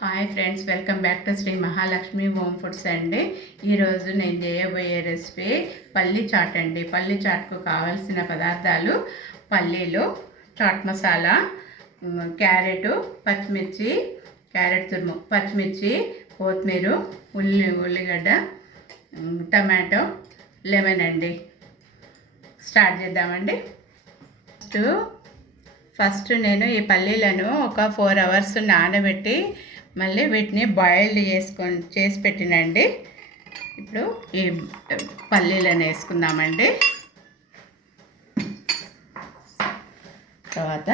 Hi friends, welcome back to Shri Mahalakshmi home foods అండి. ఈరోజు నేను చేయబోయే రెసిపీ పల్లీ చాట్ అండి. పల్లీ చాట్కు కావాల్సిన పదార్థాలు పల్లీలు, చాట్ మసాలా, క్యారెట్, పచ్చిమిర్చి, క్యారెట్ తురుము, పచ్చిమిర్చి, కొత్తిమీర, ఉల్లిగడ్డ, టమాటో, లెమన్ అండి. స్టార్ట్ చేద్దామండి. ఫస్ట్ నేను ఈ పల్లీలను ఒక 4 hours నానబెట్టి మళ్ళీ వీటిని బాయిల్డ్ చేసి పెట్టినండి. ఇప్పుడు ఈ పల్లీలను వేసుకుందామండి. తర్వాత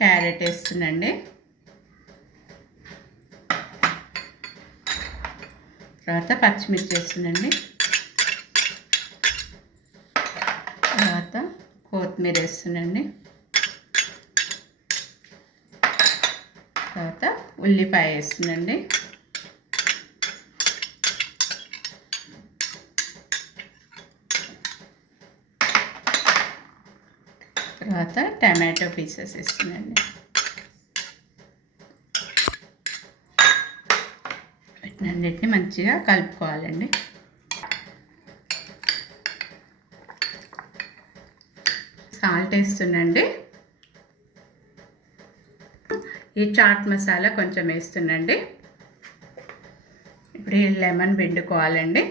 క్యారెట్ వేస్తుందండి. తర్వాత పచ్చిమిర్చి వేస్తుందండి. తర్వాత కొత్తిమీర వేస్తుందండి. తర్వాత ఉల్లిపాయ వేస్తుందండి. తర్వాత టమాటో పీసెస్ వేస్తుందండి. వీటినన్నిటిని మంచిగా కలుపుకోవాలండి. సాల్ట్ వేస్తుందండి. ఈ చాట్ మసాలా కొంచెం వేస్తుందండి. ఇప్పుడు ఈ లెమన్ పిండుకోవాలండి.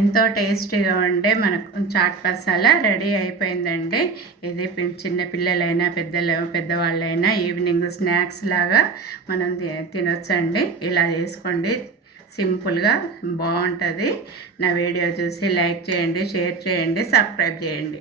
ఎంతో టేస్టీగా ఉండే మనకు చాట్ మసాలా రెడీ అయిపోయిందండి. ఇది చిన్న పిల్లలైనా పెద్దవాళ్ళైనా ఈవినింగ్ స్నాక్స్ లాగా మనం తినొచ్చండి. ఇలా చేసుకోండి, సింపుల్గా బాగుంటుంది. నా వీడియో చూసి లైక్ చేయండి, షేర్ చేయండి, సబ్స్క్రైబ్ చేయండి.